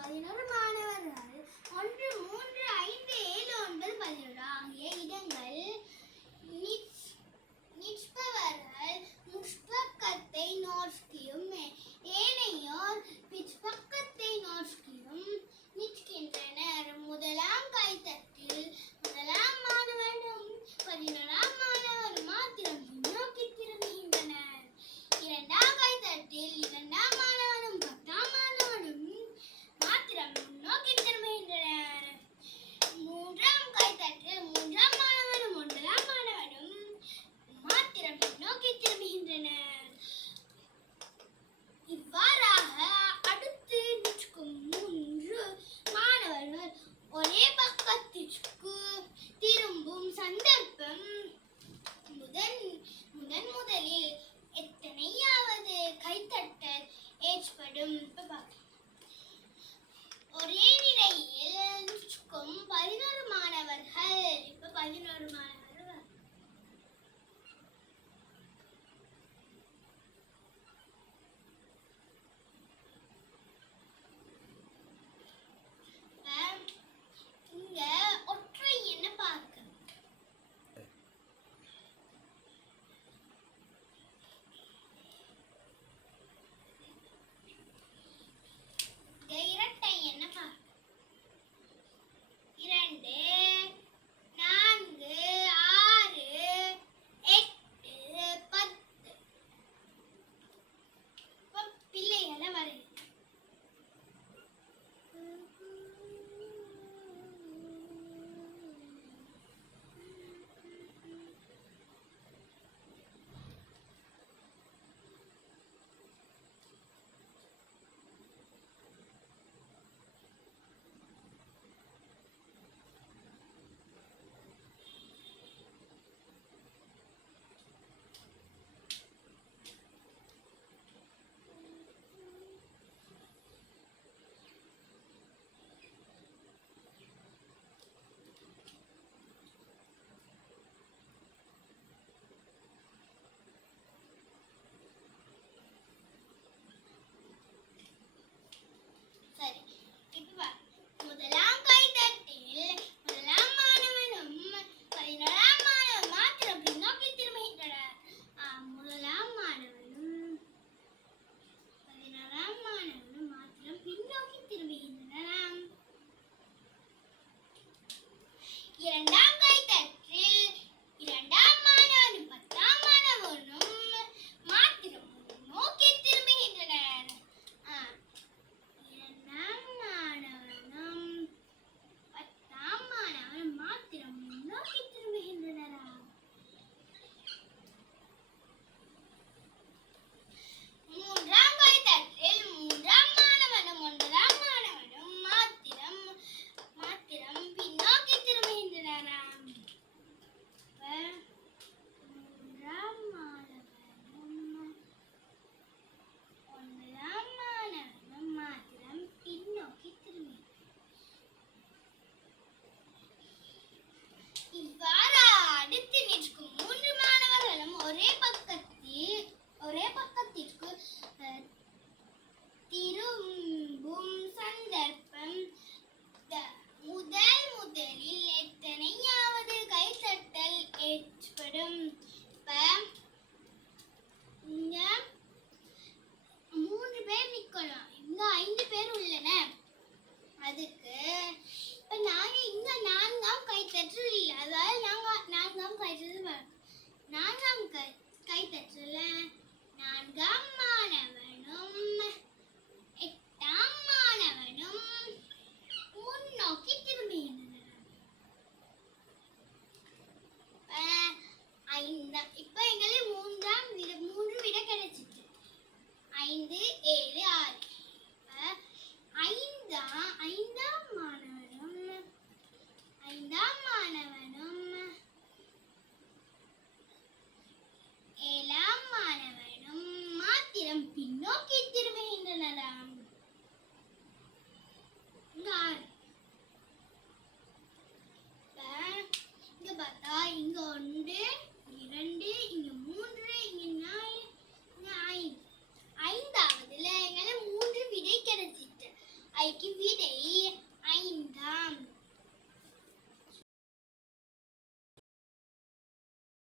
11 மாணவர்கள் 1, 3, 5, 7, 9, 11 ஆகிய இடங்கள் நிற்பவர்கள் முற்பக்கத்தை நோக்கியும் ஏனையோர் பிற்பக்கத்தை நோக்கியும் நிற்கின்றனர். முதலாம் கைத்தட்டில் முதலாம் மாணவனும் 11ஆம் மாணவரும் மாத்திரம் பின்னோக்கி திரும்புகின்றனர். இரண்டாம் கைத்தட்டில் இரண்டாம் மாணவனும் 10ஆம் மாணவனும் மாத்திரம் முன்னோக்கி திரும்புகின்றனர். மூன்றாம் கைத்தட்டில் மூன்றாம் மாணவனும் 9ஆம் மாணவனும் மாத்திரம் பின்னோக்கி திரும்புகின்றனர். இவ்வாறாக அடுத்து நிற்கும் 3 மாணவர்கள் ஒரே பக்கத்திற்கு திரும்பும் சந்தர்ப்பம் முதலில் எத்தனையாவது கைத்தட்டல் ஏற்படும். ஒரே நிலையில் நிற்கும் 11 மாணவர்கள் 11 மாணவர்கள் இங்க ஒற்றை என்ன பார்க்கணும். இரட்டை என்ன பார்க்கணும். 2, 4, 6, 8, 10 பிள்ளைகளை வரையும். சரி, இப்ப முதலாம் கைத்தட்டில் முதலாம் மாணவனும் 11ஆம் மாணவன் மாத்திரம் பின்னோக்கி திரும்புகின்றனர். முதலாம் மாணவனும் 11ஆம் மாணவனும் மாத்திரம் பின்னோக்கி திரும்புகின்றனர். இரண்டாம் கைத்தட்டில் இரண்டாம் மாணவனும் 10ஆம் மாணவனும் மாத்திரம் நோக்கி திரும்புகின்றனர். இரண்டாம் மாணவனும் 10ஆம் மாணவனும் மாத்திரம் முன்னோக்கி திரும்புகின்றனர். மூன்றாம் கைத்தட்டில் மூன்றாம் மாணவனும் 9ஆம் மாணவனும் மாத்திரம் பின்னோக்கி திரும்புகின்றனர். மூன்றாம் மாணவனும் 9ஆம் மாணவனும் மாத்திரம் பின்னோக்கி திரும்புகின்றனர். இவ்வாறு அடுத்து நிற்கும் 3 மாணவர்களும் ஒரே பக்கத்திற்கு திரும்பும் சந்தர்ப்பம் முதலில் எத்தனையாவது கைத்தட்டல் ஏற்படும். இங்க 3 பேர் நிக்கணும். இங்க 5 பேர் உள்ளன. அதுக்கு இப்ப நாங்க இங்க 4ஆம் கைத்தட்டல் இல்லை. அதாவது நாங்க 4ஆம் கைத்தட்டல் 4ஆம் கைத்தட்டல 4ஆம் மாணவனும் 8ஆம் மாணவனும் முன்னோக்கி திரும்புகின்றனர். இப்ப எங்களுக்கு 3 விட கிடைச்சிட்டு 5, 7, 6. ஐந்தாம் மாணவனும் 7ஆம் மாணவனும் மாத்திரம் பின்னோக்கி திரும்புகின்றனர். இங்க பார்த்தா இங்க 1, 2, இங்க 3, இங்க 4, இங்க 5. ஐந்தாவதுல எங்களுக்கு 3 விடை கிடைச்சிட்டு. ஐக்கு